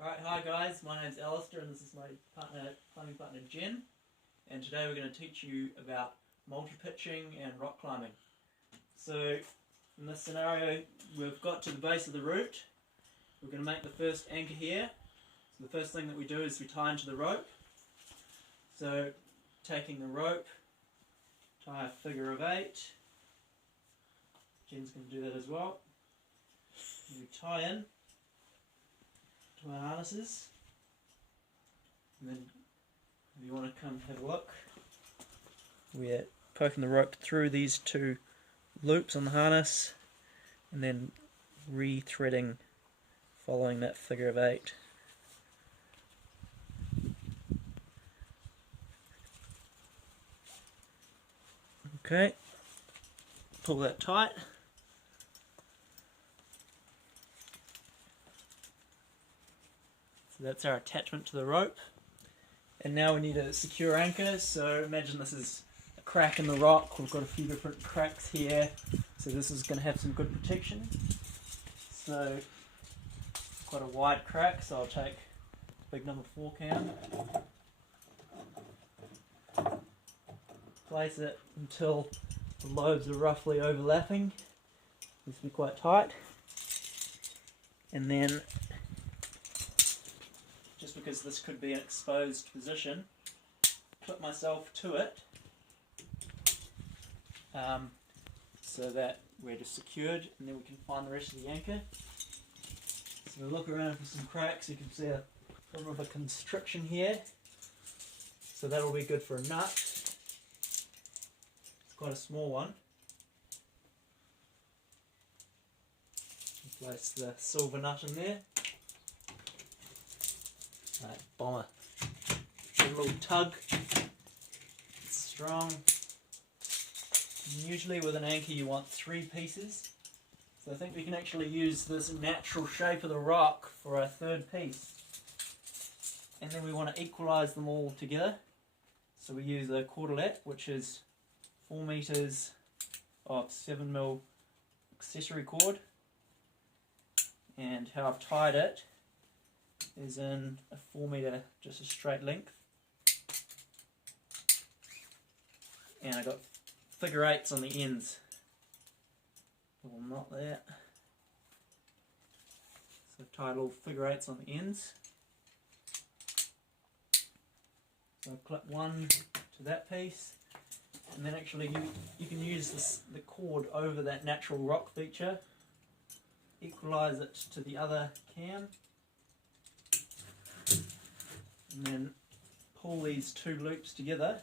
Alright, hi guys, my name's Alistair and this is my climbing partner Jen, and today we're going to teach you about multi-pitching and rock climbing. So in this scenario we've got to the base of the route. We're going to make the first anchor here. So the first thing that we do is we tie into the rope. So taking the rope, tie a figure of 8. Jen's going to do that as well. We tie in to our harnesses, and then if you want to come have a look, we're poking the rope through these two loops on the harness and then re-threading following that figure of 8. Okay, pull that tight. So that's our attachment to the rope. And now we need a secure anchor. So imagine this is a crack in the rock. We've got a few different cracks here. So this is going to have some good protection. So quite a wide crack, so I'll take big number 4 cam. Place it until the lobes are roughly overlapping. This will be quite tight. And then, just because this could be an exposed position, clip myself to it so that we're just secured, and then we can find the rest of the anchor. So we look around for some cracks. You can see a form of a constriction here, so that'll be good for a nut. It's quite a small one. Place the silver nut in there. Right, bomber. Give a little tug. It's strong. And usually with an anchor you want 3 pieces. So I think we can actually use this natural shape of the rock for our 3rd piece. And then we want to equalise them all together. So we use a cordelet, which is 4 meters of 7mm accessory cord. And how I've tied it is in a 4 meter, just a straight length. And I got figure 8s on the ends. Little knot there. So I've tied little figure 8s on the ends. So I clip one to that piece, and then actually you can use the cord over that natural rock feature. Equalise it to the other cam, and then pull these 2 loops together.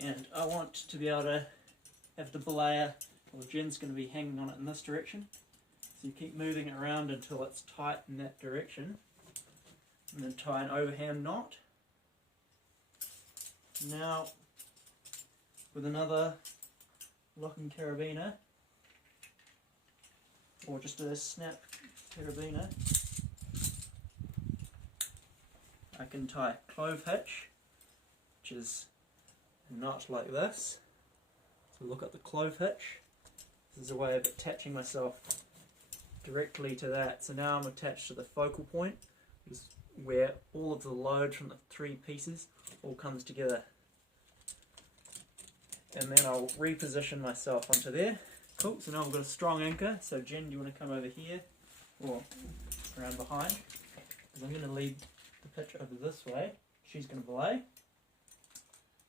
And I want to be able to have the belayer, or Jen's going to be hanging on it in this direction. So you keep moving it around until it's tight in that direction, and then tie an overhand knot. Now with another locking carabiner, or just a snap carabiner, I can tie a clove hitch, which is a knot like this. So look at the clove hitch. This is a way of attaching myself directly to that. So now I'm attached to the focal point, where all of the load from the 3 pieces all comes together. And then I'll reposition myself onto there. Cool, so now we've got a strong anchor. So Jen, do you want to come over here, or around behind? Because I'm going to lead the pitch over this way. She's going to belay.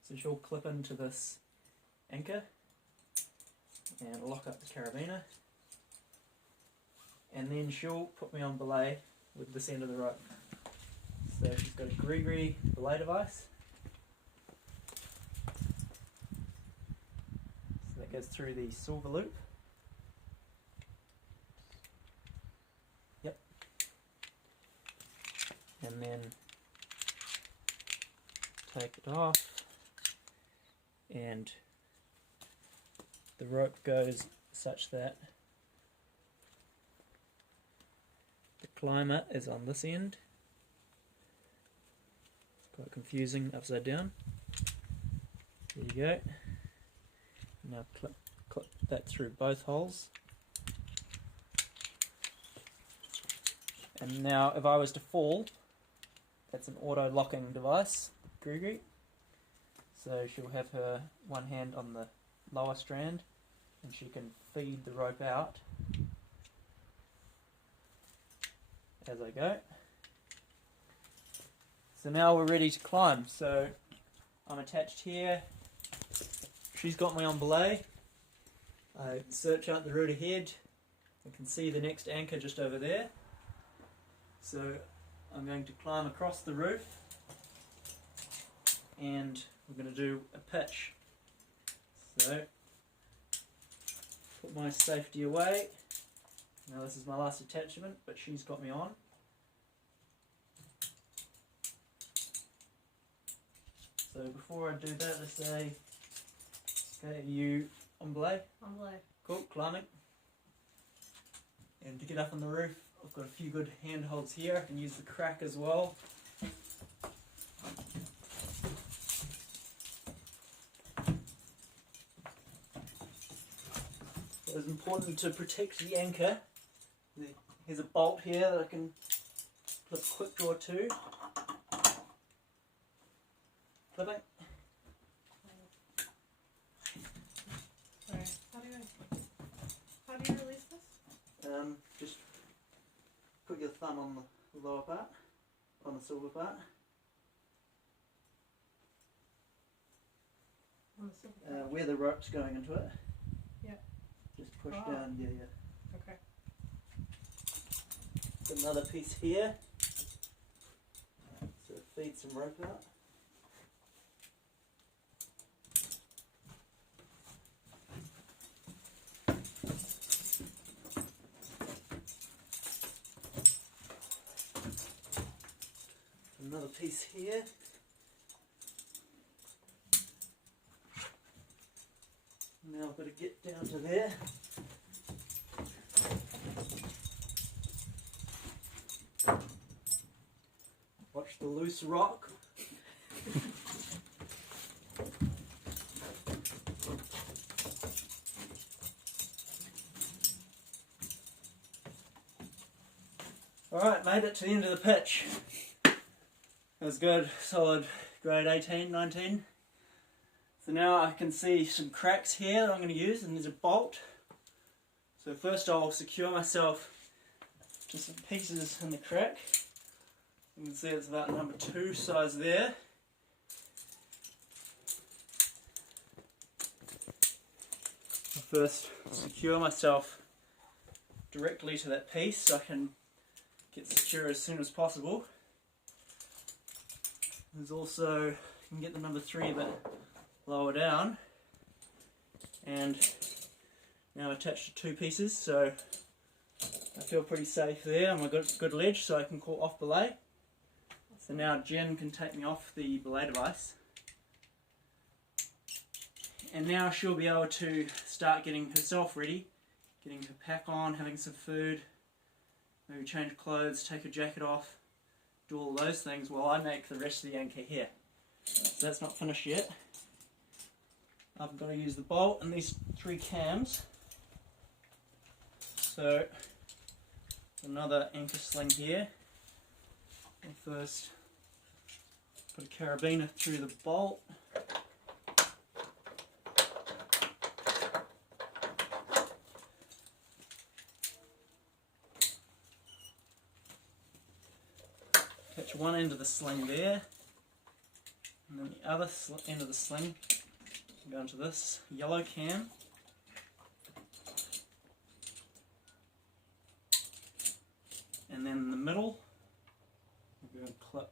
So she'll clip into this anchor and lock up the carabiner. And then she'll put me on belay with this end of the rope. So she's got a Grigri belay device. So that goes through the silver loop. Yep. And then take it off, and the rope goes such that the climber is on this end. It's quite confusing, upside down. There you go. Now clip that through both holes. And now if I was to fall, that's an auto locking device, Grigri. So she'll have her one hand on the lower strand and she can feed the rope out as I go. So now we're ready to climb. So I'm attached here. She's got me on belay. I search out the route ahead. I can see the next anchor just over there. So I'm going to climb across the roof and we're going to do a pitch. So put my safety away. Now this is my last attachment, but she's got me on. So before I do that, let's say, okay, are you on belay? On belay. Cool, climbing. And to get up on the roof, I've got a few good handholds here. I can use the crack as well. So it's important to protect the anchor. Here's a bolt here that I can clip quick draw to. Clipping. Sorry. How do you release this? Just put your thumb on the lower part, on the silver part. On the silver part? Where the rope's going into it. Yeah. Just push Oh. down, yeah. Okay. Got another piece here. So feed some rope out. Another piece here. Now I've got to get down to there. Watch the loose rock. Alright, made it to the end of the pitch. That was good, solid grade 18, 19. So now I can see some cracks here that I'm going to use, and there's a bolt. So first I'll secure myself to some pieces in the crack. You can see it's about number 2 size there. I'll first secure myself directly to that piece so I can get secure as soon as possible. There's also, you can get the number 3 a bit lower down, and now I'm attached to 2 pieces, so I feel pretty safe there. I'm a good ledge, so I can call off belay. So now Jen can take me off the belay device, and now she'll be able to start getting herself ready, getting her pack on, having some food, maybe change clothes, take her jacket off, do all those things while I make the rest of the anchor here. So that's not finished yet. I've got to use the bolt and these 3 cams. So another anchor sling here. I'll first put a carabiner through the bolt. Attach one end of the sling there, and then the other end of the sling go into this yellow cam. And then in the middle, we're going to clip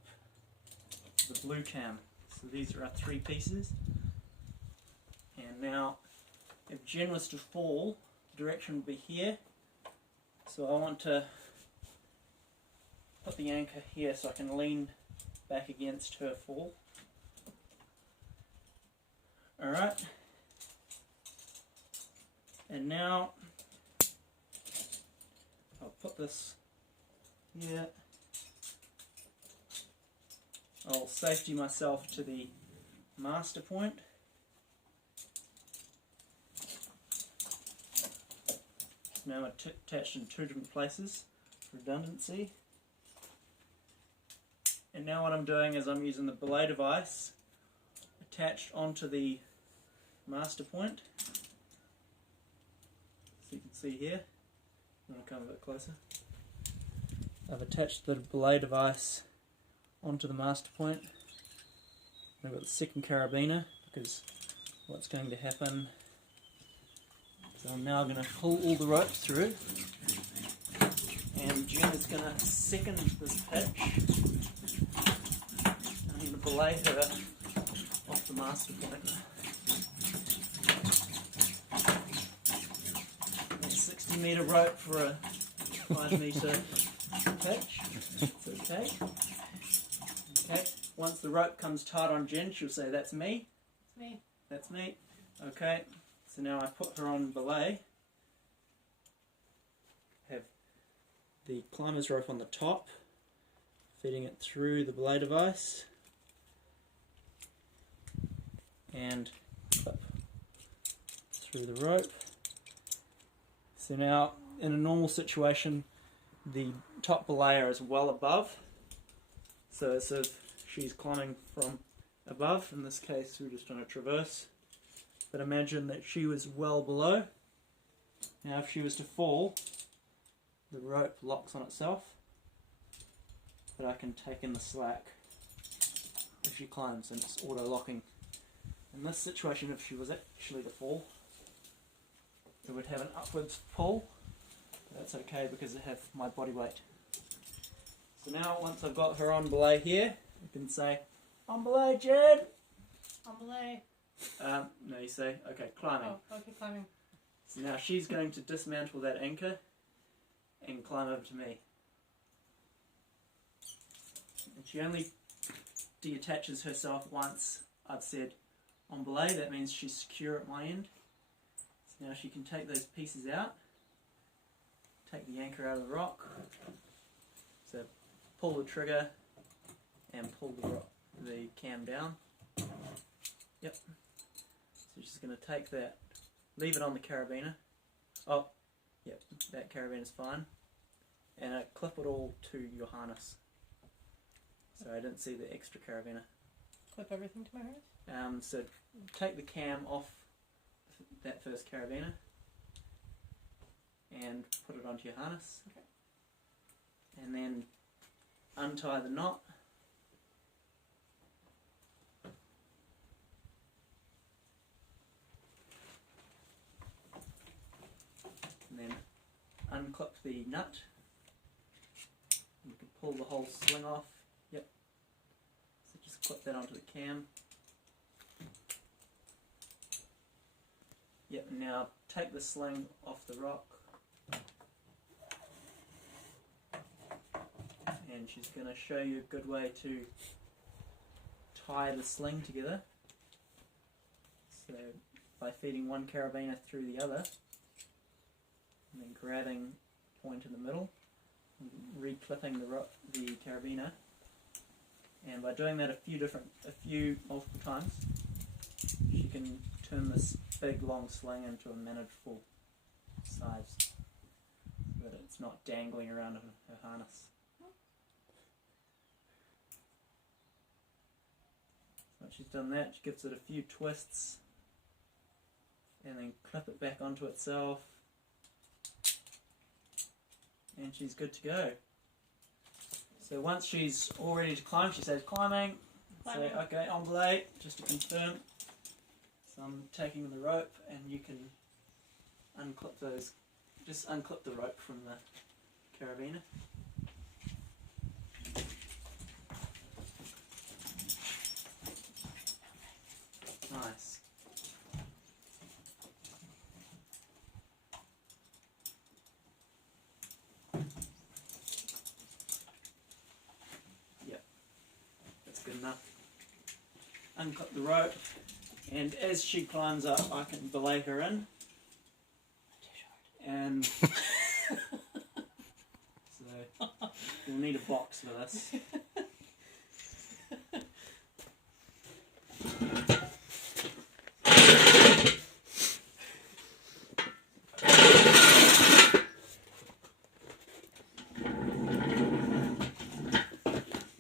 the blue cam. So these are our 3 pieces. And now, if Jen was to fall, the direction would be here. So I want to put the anchor here so I can lean back against her fall. Alright, and now I'll put this here. I'll safety myself to the master point. Now I'm attached in 2 different places, redundancy. And now what I'm doing is I'm using the belay device attached onto the master point. So you can see here. I'm going to come a bit closer. I've attached the belay device onto the master point. I've got the second carabiner because what's going to happen is I'm now going to pull all the ropes through, and Jen is going to second this pitch. I'm going to belay her off the master point. That's 60 metre rope for a 5 metre pitch. It's okay. Okay. Once the rope comes tight on Jen, she'll say, "That's me." It's me. That's me. Okay. So now I put her on belay. Have the climber's rope on the top, feeding it through the belay device, and clip through the rope. So now, in a normal situation, the top belayer is well above, so it's as if she's climbing from above. In this case, we're just on a traverse. But imagine that she was well below. Now, if she was to fall, the rope locks on itself, but I can take in the slack if she climbs, and it's auto-locking. In this situation, if she was actually to fall, it would have an upwards pull. That's okay because I have my body weight. So now, once I've got her on belay here, I can say, "On belay, Jen!" On belay. No, you say, "Okay, climbing." Oh, okay, climbing. So now she's going to dismantle that anchor and climb over to me. And she only deattaches herself once I've said on belay. That means she's secure at my end. So now she can take those pieces out, take the anchor out of the rock. So pull the trigger and pull the cam down. Yep. So she's going to take that, leave it on the carabiner. Oh, yep, that carabiner's fine. And clip it all to your harness. So I didn't see the extra carabiner. Clip everything to my harness? So take the cam off that first carabiner and put it onto your harness. Okay. And then untie the knot. And then unclip the nut. You can pull the whole sling off. Yep. So just clip that onto the cam. Yep, now take the sling off the rock. And she's going to show you a good way to tie the sling together. So by feeding one carabiner through the other, and then grabbing point in the middle, re-clipping the carabiner, and by doing that multiple times, she can turn this big long sling into a manageable size, so that it's not dangling around her harness. Once she's done that, she gives it a few twists, and then clip it back onto itself, and she's good to go. So once she's all ready to climb, she says climbing. Climbing. Say okay, on belay, just to confirm. So I'm taking the rope, and you can unclip those. Just unclip the rope from the carabiner. Nice. Yep, that's good enough. Unclip the rope, and as she climbs up, I can belay her in. And so we'll need a box for this.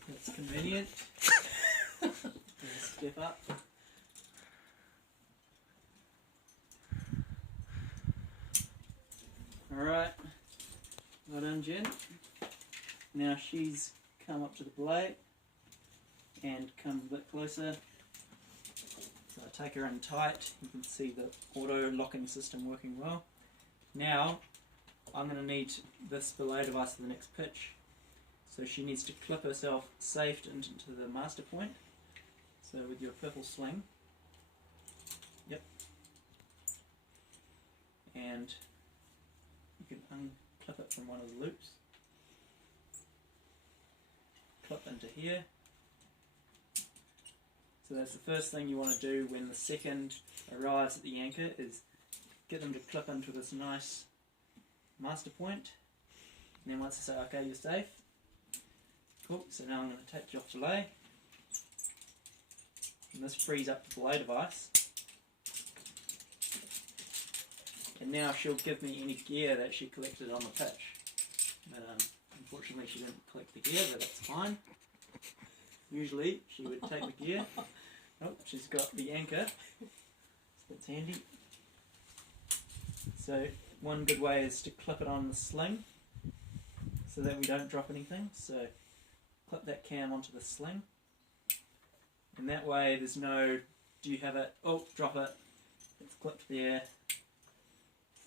That's convenient. Convenient. Step up. Alright, well done, Jen. Now she's come up to the blade and come a bit closer. So I take her in tight. You can see the auto locking system working well. Now I'm going to need this belay device for the next pitch. So she needs to clip herself safe into the master point. So with your purple sling, yep, and you can unclip it from one of the loops, clip into here. So that's the first thing you want to do when the second arrives at the anchor, is get them to clip into this nice master point. And then once I say okay, you're safe. Cool, so now I'm going to take you off belay. And this frees up the belay device. And now she'll give me any gear that she collected on the pitch. But unfortunately she didn't collect the gear, but that's fine. Usually she would take the gear. Oh, she's got the anchor. So that's handy. So one good way is to clip it on the sling so that we don't drop anything. So clip that cam onto the sling. And that way there's no, do you have it, oh, drop it, it's clipped there.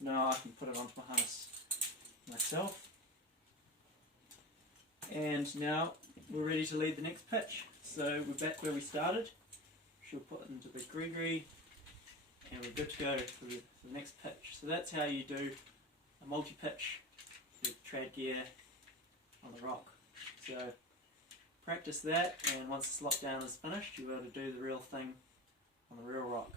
Now I can put it onto my harness myself. And now we're ready to lead the next pitch. So we're back where we started. She'll put it into the gree-gree and we're good to go for the next pitch. So that's how you do a multi-pitch with trad gear on the rock. So practice that, and once this lockdown is finished, you'll be able to do the real thing on the real rock.